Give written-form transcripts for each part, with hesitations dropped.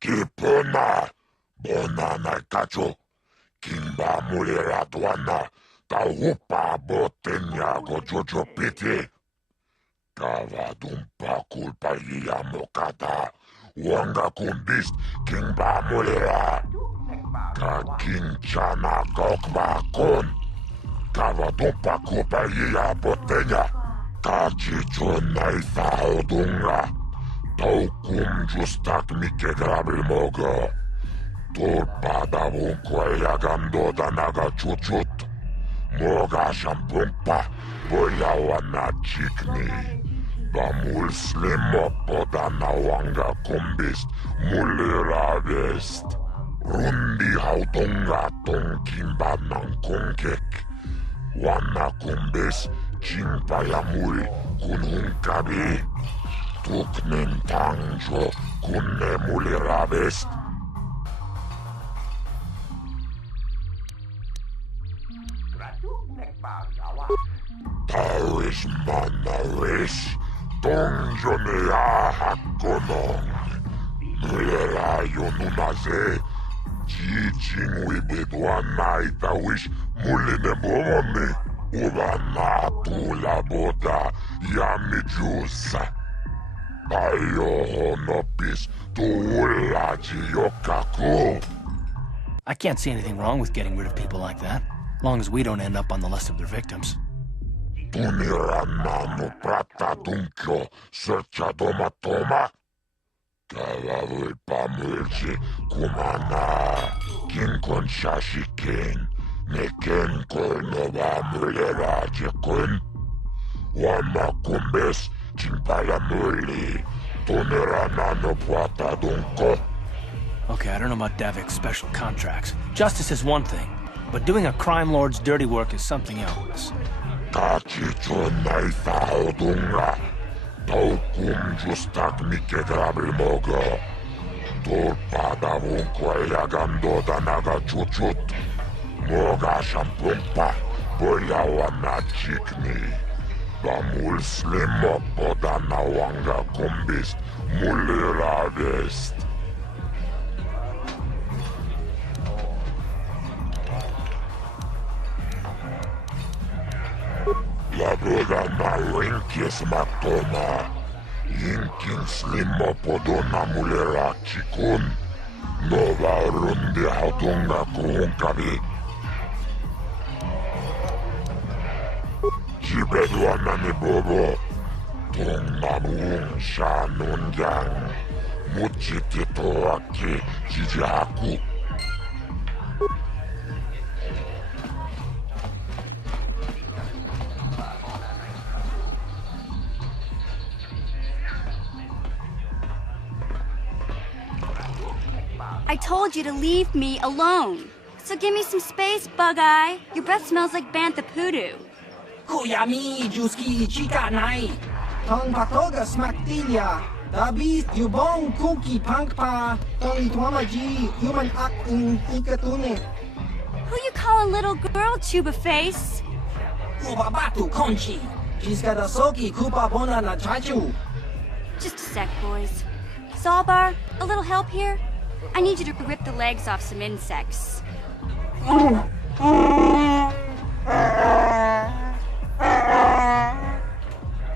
Kipuna, bonana kacho, kimba mulera duana, taupa botenya go jojo piti. Kavadumpa kulpa iya mokata, wanga kumbist, kimba mulera. Kakinchana kokba kon, kavadumpa kulpa iya botenya. Kachichona isaudunga. Taukum justak mike grabil mogo. Tulpada vunko yagando danaga chuchut. Moga shampumpa, boyawana chikni. Bamul slimo podana wanga kumbist, mulira vest. Rundi hautunga tonkimba nang kunkek. Wana kumbis, chimpaya mul kunhunkabi. Tuknen tangjo kunne mulira vest. Tawis manawis, tongjonea hakonong. Mulira yonunaze, jijing wibidwana itawish muline bomone. Ubana tula boda yamijusa. I can't see anything wrong with getting rid of people like that, as long as we don't end up on the list of their victims. Tuniranano prata dunkyo searcha doma toma. Kavavul pamulji kumana kinkon shashikin neken kolnova mulera jekun. Wama kumbes chimpala muli tuniranano prata dunko. Okay, I don't know about Davik's special contracts. Justice is one thing, but doing a crime lord's dirty work is something else. Kachichona isaudunga. Taukum justak mike grabil mogo. Tulpada vunko yagando danaga chuchut. Moga shampumpa, boyawana chikni. Bamul slimo podana wanga kumbist, mulira vest. Laboda na winkis matoma. Yinkin slimo podona mulera chikun. Nova rundi hautunga kuhunkabi. Jibedwana ni bobo. Tongnamun shanungyang. Muchitito aki jijaku. I told you to leave me alone. So give me some space, Bug-Eye. Your breath smells like bantha poodoo. Kuyami juski chika nai. Tong patoga smaktilia. Dabi yubong kuki pangpa. Tong ituamaji human ak ikatune. Who you calling little girl, Chuba Face? Ubabatu konchi. Jiska soki kupa bona na chachu. Just a sec, boys. Zalbar, a little help here? I need you to rip the legs off some insects.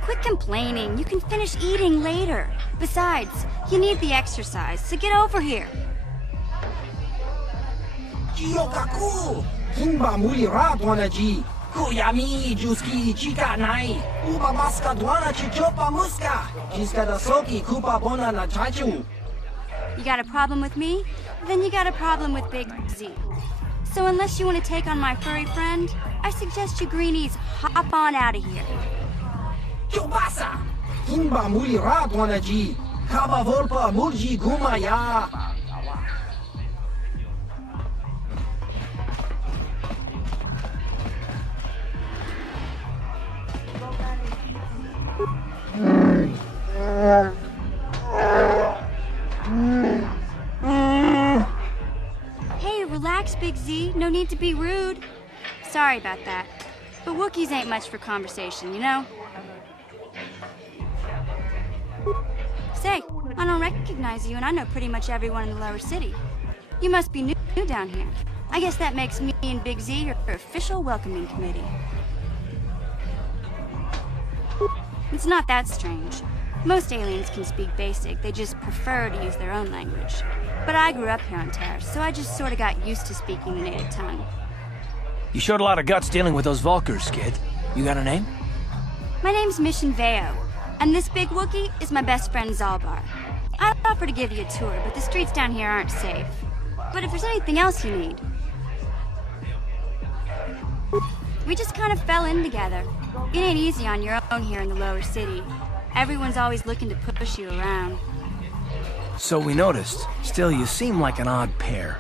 Quit complaining. You can finish eating later. Besides, you need the exercise, so get over here. Jiyokaku! Kimba muli radwana ji. Kuyami juski chika nai. Uba maska dwana chichopa muska. Jiska da soki kupa bona na chachu. You got a problem with me? Then you got a problem with Big Z. So unless you want to take on my furry friend, I suggest you greenies hop on out of here. Chubasa! Kimba muli radwana ji. Kaba volpa mulji gumaya. Hey, relax, Big Z. No need to be rude. Sorry about that. But Wookiees ain't much for conversation, you know? Say, I don't recognize you, and I know pretty much everyone in the lower city. You must be new down here. I guess that makes me and Big Z your official welcoming committee. It's not that strange. Most aliens can speak basic, they just prefer to use their own language. But I grew up here on Terra, so I just sort of got used to speaking the native tongue. You showed a lot of guts dealing with those Vulkars, kid. You got a name? My name's Mission Veo, and this big Wookiee is my best friend Zalbar. I'd offer to give you a tour, but the streets down here aren't safe. But if there's anything else you need... We just kind of fell in together. It ain't easy on your own here in the lower city. Everyone's always looking to push you around. So we noticed. Still, you seem like an odd pair.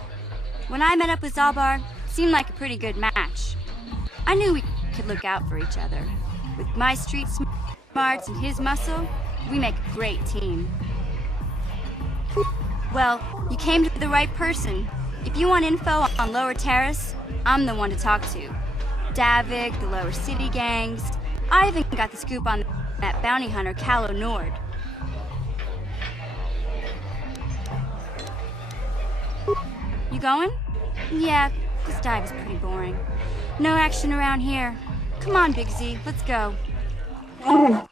When I met up with Zalbar, it seemed like a pretty good match. I knew we could look out for each other. With my street smarts and his muscle, we make a great team. Well, you came to the right person. If you want info on Lower Terrace, I'm the one to talk to. Davik, the Lower City gangs. I even got the scoop on that bounty hunter, Calo Nord. You going? Yeah, this dive is pretty boring. No action around here. Come on, Big Z, let's go. Can't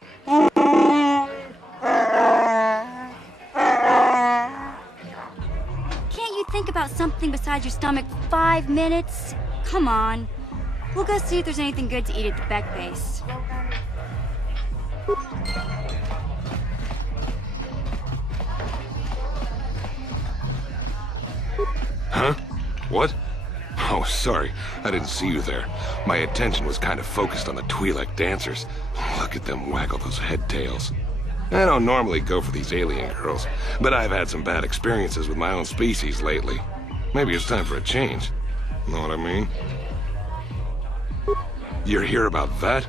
you think about something besides your stomach for 5 minutes? Come on. We'll go see if there's anything good to eat at the Beck base. Huh? What? Oh, sorry. I didn't see you there. My attention was kind of focused on the Twi'lek dancers. Look at them waggle those head tails. I don't normally go for these alien girls, but I've had some bad experiences with my own species lately. Maybe it's time for a change. Know what I mean? You're here about that?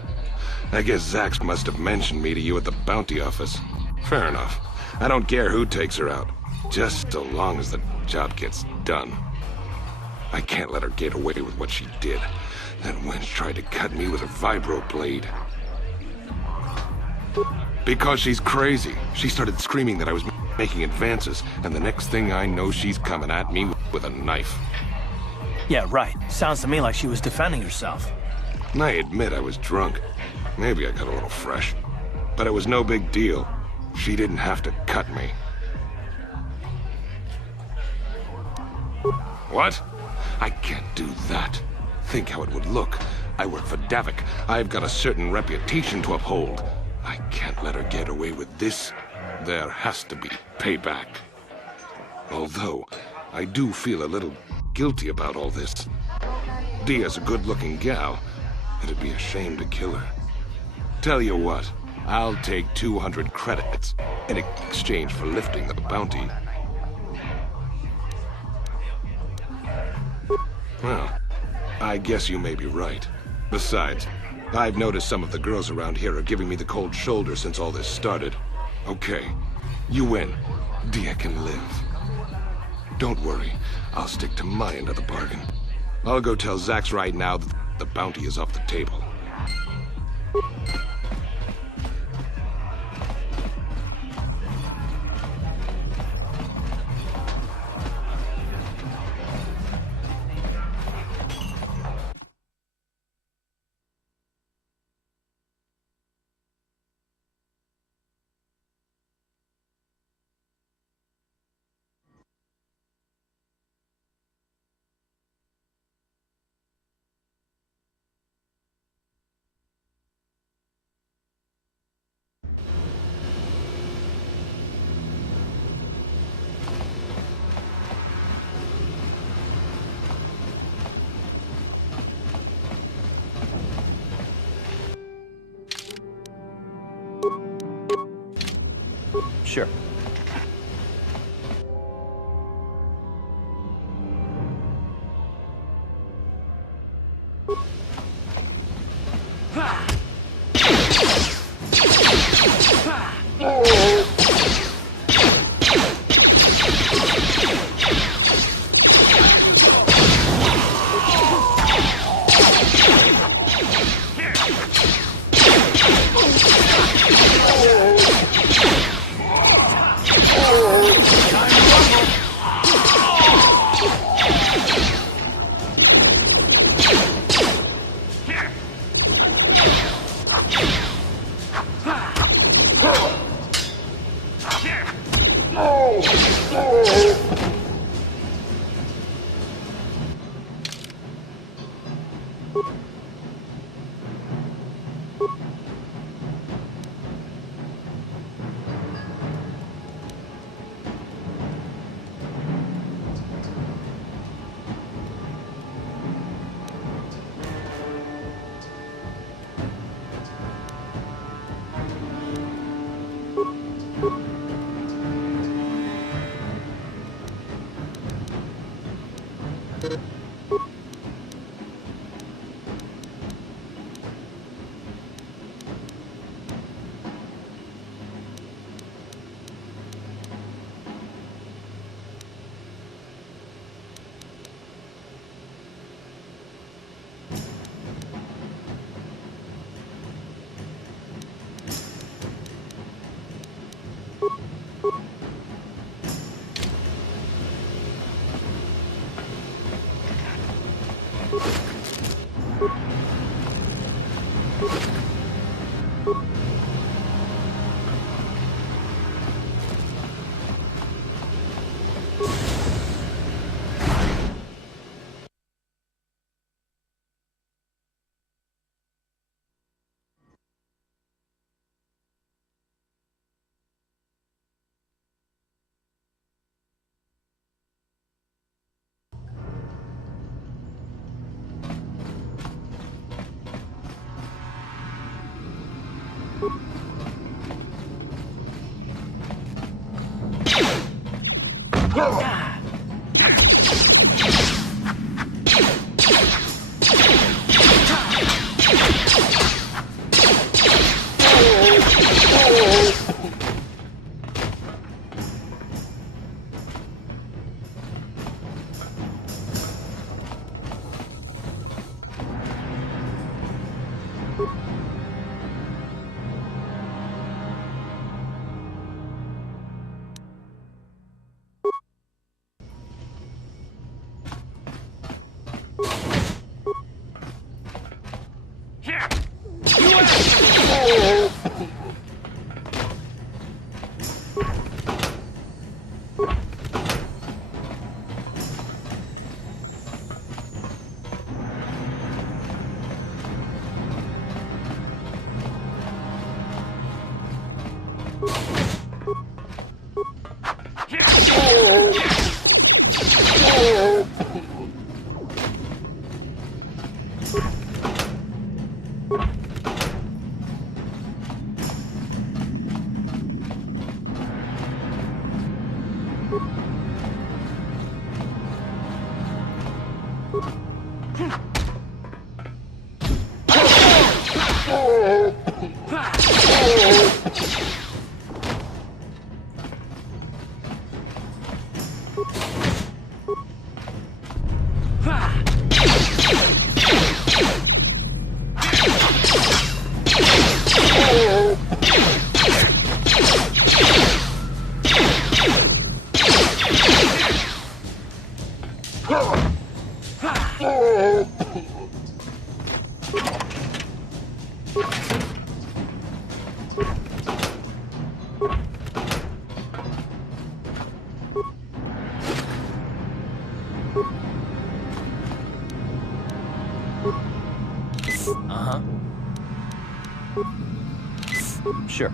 I guess Zax must have mentioned me to you at the bounty office. Fair enough. I don't care who takes her out, just so long as the job gets done. I can't let her get away with what she did. That wench tried to cut me with a vibro blade. Because she's crazy. She started screaming that I was making advances, and the next thing I know, she's coming at me with a knife. Yeah, right. Sounds to me like she was defending herself. I admit I was drunk. Maybe I got a little fresh. But it was no big deal. She didn't have to cut me. What? I can't do that. Think how it would look. I work for Davik. I've got a certain reputation to uphold. I can't let her get away with this. There has to be payback. Although, I do feel a little guilty about all this. Dia's a good-looking gal. It'd be a shame to kill her. Tell you what, I'll take 200 credits in exchange for lifting the bounty. Well, I guess you may be right. Besides, I've noticed some of the girls around here are giving me the cold shoulder since all this started. Okay, you win. Dia can live. Don't worry, I'll stick to my end of the bargain. I'll go tell Zax right now that the bounty is off the table. Sure. Sure.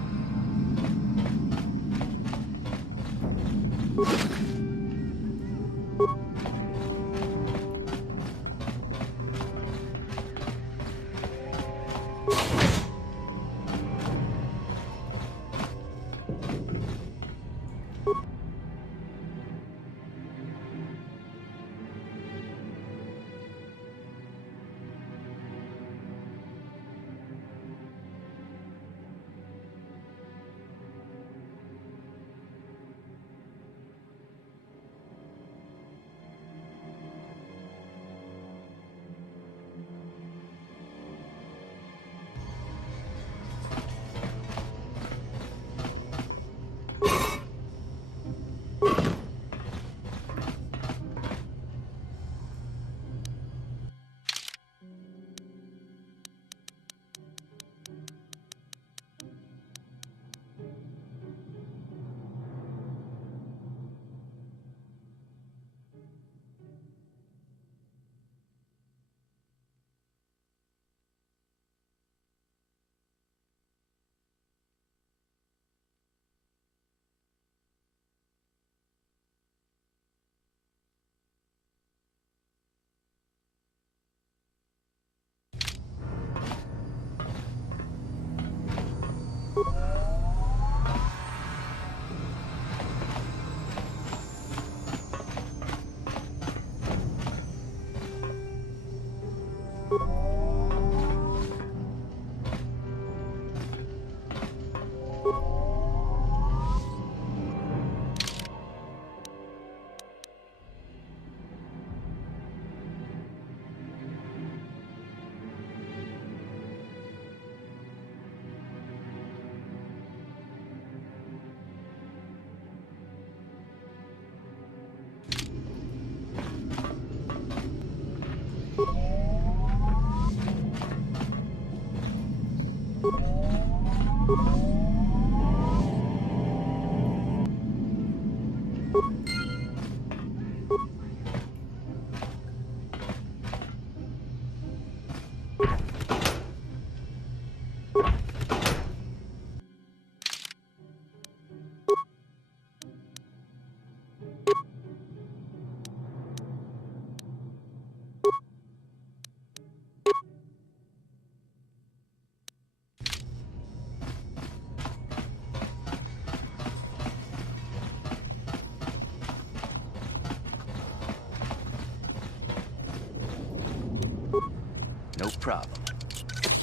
No problem.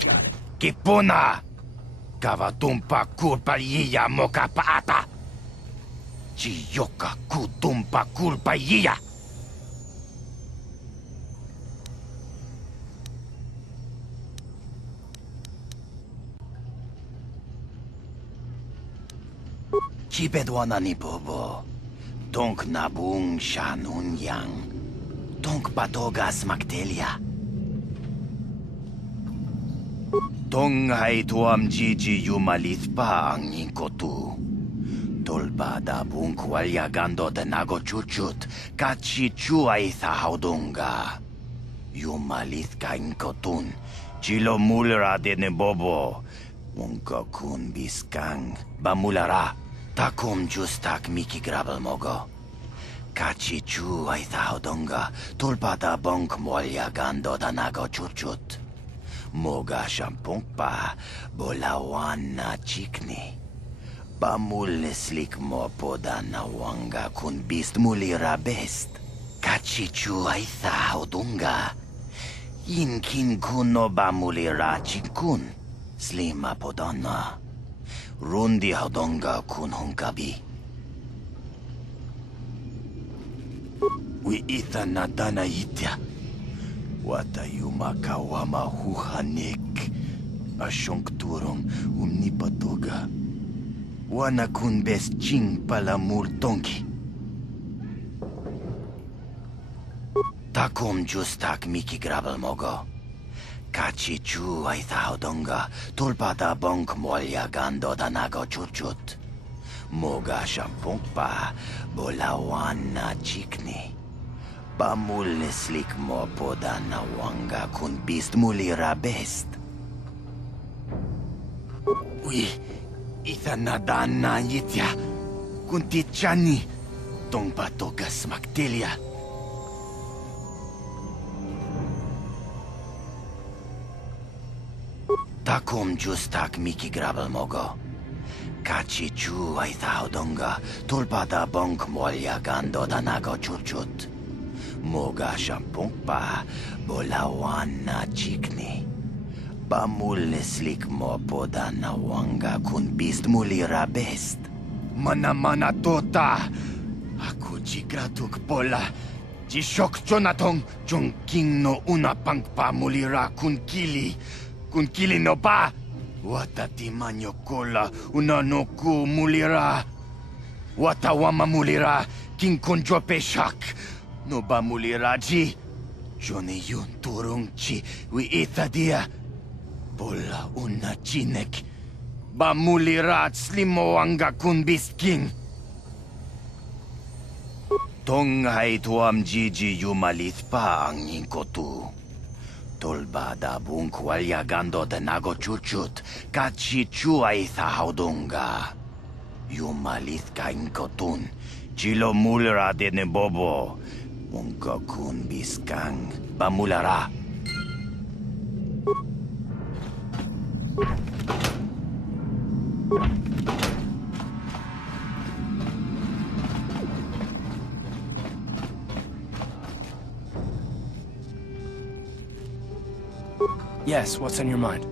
Got it. Kipuna! Kavatumpa kulpalliya mokapaata! Chiyoka kutumpa kulpalliya! Chipedwana ni bobo. Tonk nabung shanun yang. Tonk patogas maktelia. Tong hai tuam jiji yumalit pa ang inkotu. Tolba da bunk walyagando de nago chuchut, kachi chuay sa haudunga. Yumalit ka inkotun, chilo mulra de ne bobo. Unka kun biskang, bamulara, takum justak miki grabel mogo. Kachi chuay sa haudunga, tolba da bunk walyagando da nago chuchut. Moga shampungpa, bolawan na chikni. Bamulislik mo poda na wanga kun bist mulira best. Kachichu ay thaudunga. Inkin kuno bamulira chinkun. Slima podana. Rundi haudonga kun hunkabi. Wi ita nadana itya. Watayuma kawama huhanik. Asyong turong umnipatoga. Wana kun bes ching palamul tonki. Takum justak miki grabel mogo. Kachi chu ay thaudonga. Tulpada bonk molya gando danago chuchut. Moga shampungpa bolawan na chikni. Bamulislik mo poda na wanga kun bist mulira best. Ui, ita nadan na yitya. Kunti chani, tong patogas maktelia. Takum justak miki grabel mogo. Kachi chu ay thaudonga, tulpada bonk molya gando danago chuchut. Moga shampungpa, bolawan na chikni. Bamulislik mo poda na wanga kun bist mulira best. Mana tota. Aku jigratuk pola. Jishok jonatong jong king no una pangpa mulira kun kili. Kun kili no pa. Watati manyo kola una no ku mulira. Watawama mulira king kun jope shak. No ba mulira ji. Jone yun turung chi wi ita dia. Bola una chinek. Ba mulira slimo anga kun bisking. Tong hai tuam jiji yumalit pa ang inkotu. Tolba da bunk walyagando de nago chuchut. Kachi chuay thaudunga. Yumalit ka inkotun. Chilo mulra de ne bobo. Unka kun biskang. Bamulara. Yes, what's on your mind?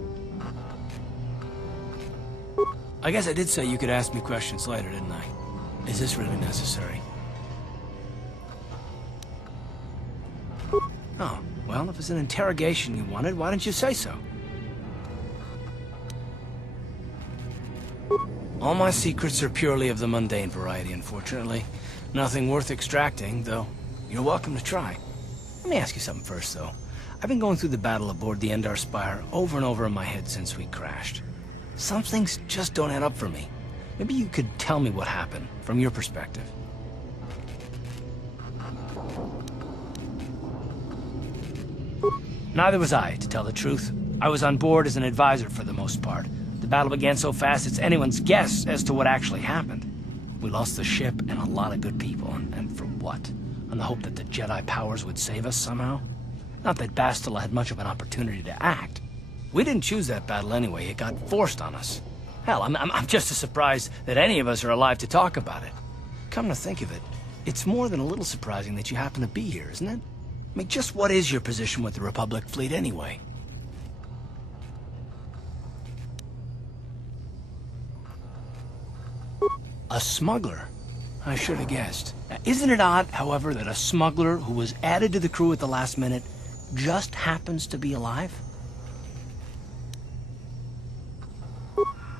I guess I did say you could ask me questions later, didn't I? Is this really necessary? Oh, well, if it's an interrogation you wanted, why didn't you say so? All my secrets are purely of the mundane variety, unfortunately. Nothing worth extracting, though you're welcome to try. Let me ask you something first, though. I've been going through the battle aboard the Endar Spire over and over in my head since we crashed. Some things just don't add up for me. Maybe you could tell me what happened, from your perspective. Neither was I, to tell the truth. I was on board as an advisor for the most part. The battle began so fast it's anyone's guess as to what actually happened. We lost the ship and a lot of good people, and for what? On the hope that the Jedi powers would save us somehow? Not that Bastila had much of an opportunity to act. We didn't choose that battle anyway, it got forced on us. Hell, I'm just as surprised that any of us are alive to talk about it. Come to think of it, it's more than a little surprising that you happen to be here, isn't it? I mean, just what is your position with the Republic fleet anyway? A smuggler? I should have guessed. Isn't it odd, however, that a smuggler who was added to the crew at the last minute just happens to be alive?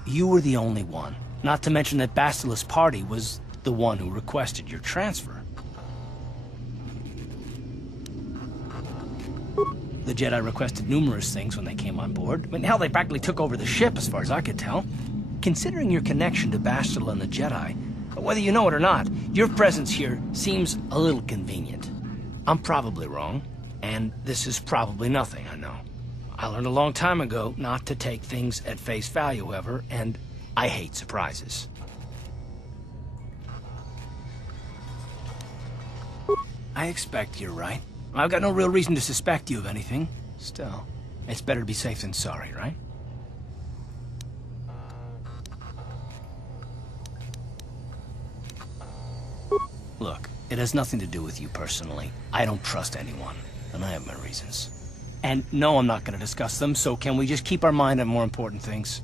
You were the only one. Not to mention that Bastila's party was the one who requested your transfer. The Jedi requested numerous things when they came on board. I mean, hell, they practically took over the ship, as far as I could tell. Considering your connection to Bastila and the Jedi, whether you know it or not, your presence here seems a little convenient. I'm probably wrong, and this is probably nothing, I know. I learned a long time ago not to take things at face value, however, and I hate surprises. I expect you're right. I've got no real reason to suspect you of anything. Still, it's better to be safe than sorry, right? Look, it has nothing to do with you personally. I don't trust anyone, and I have my reasons. And no, I'm not going to discuss them, so can we just keep our mind on more important things?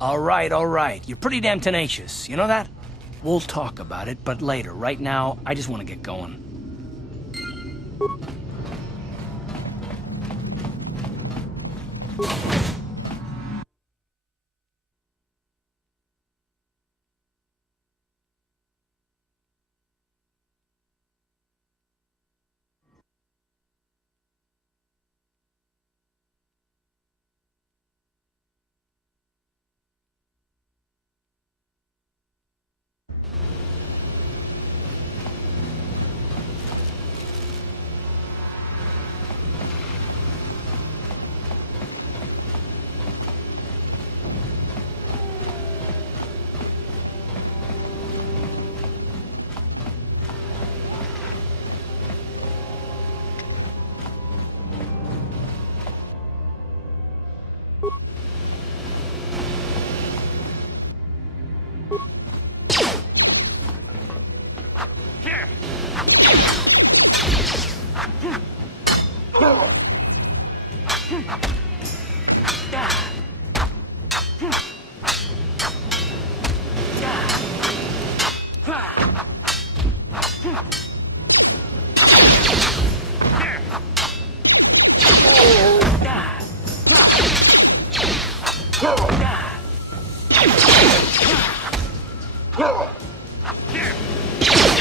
All right. You're pretty damn tenacious. You know that? We'll talk about it, but later. Right now, I just want to get going.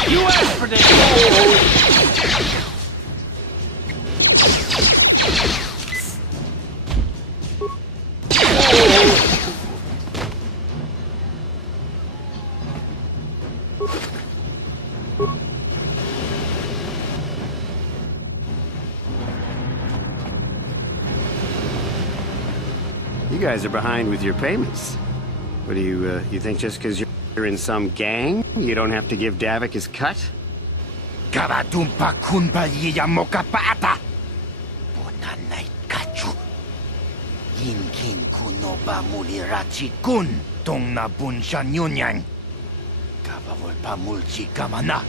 You asked for this! You guys are behind with your payments. What do you think just because you're in some gang, you don't have to give Davik his cut? Karatumpa kunpa yiyamoka paata! Bonanay kachu. Yinkin kunoba mulirachi kun tong na bunsha nyunyang. Kabawol pa mulchi kamana.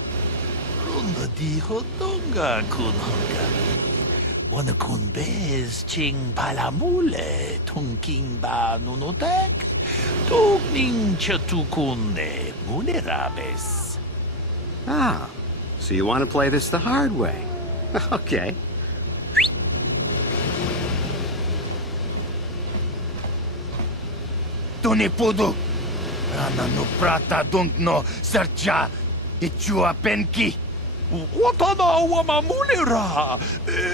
Runda dijo tonga kun hongami. Wana kun bez ching palamule tungking ba nunotek. Tugning chatukune munerabes. Ah, so you want to play this the hard way. Okay. Tunipudu. Rana no prata dunk no sercha. Ichua penki. Watana wamamulira.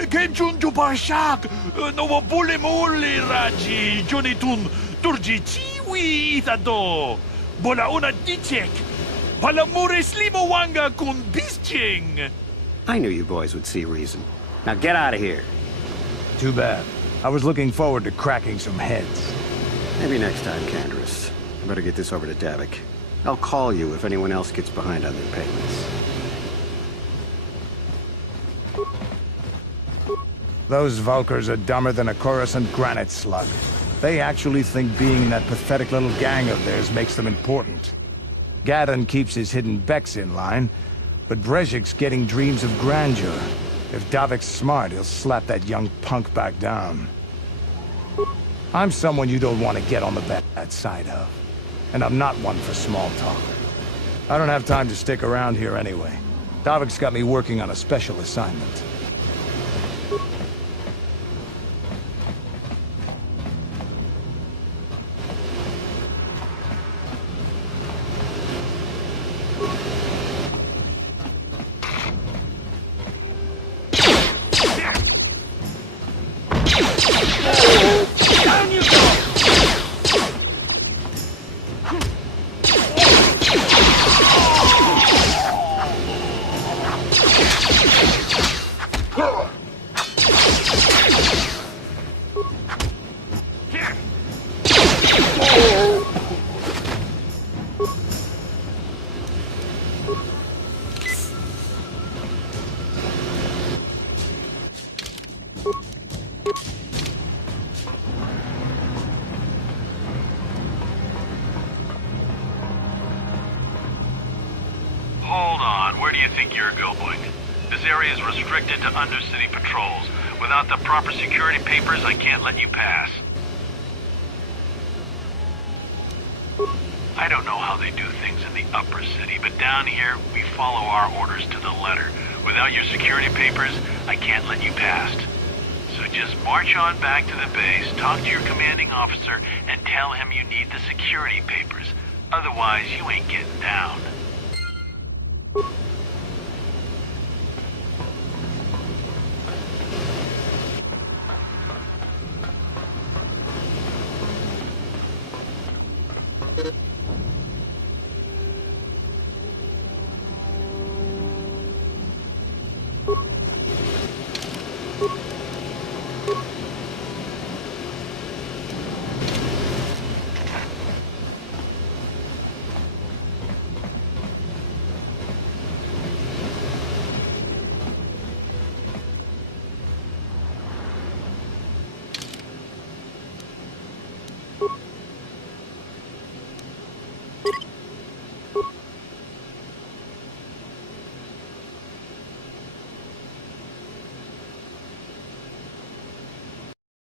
Kenjunju bashak. No bulimuli raji. Jonitun turji chiwi itado. Bola una dichek. Palamure slimo wanga kun bisching. I knew you boys would see reason. Now get out of here. Too bad. I was looking forward to cracking some heads. Maybe next time, Canderous. I better get this over to Davik. I'll call you if anyone else gets behind on their payments. Those Vulkars are dumber than a Coruscant granite slug. They actually think being in that pathetic little gang of theirs makes them important. Gadon keeps his hidden Becks in line, but Brezhik's getting dreams of grandeur. If Davik's smart, he'll slap that young punk back down. I'm someone you don't want to get on the bad side of. And I'm not one for small talk. I don't have time to stick around here anyway. Davik's got me working on a special assignment. Hold on, where do you think you're going? This area is restricted to undercity patrols. Without the proper security papers, I can't let you pass. I don't know how they do things in the upper city, but down here, we follow our orders to the letter. Without your security papers, I can't let you past. So just march on back to the base, talk to your commanding officer, and tell him you need the security papers. Otherwise, you ain't getting down.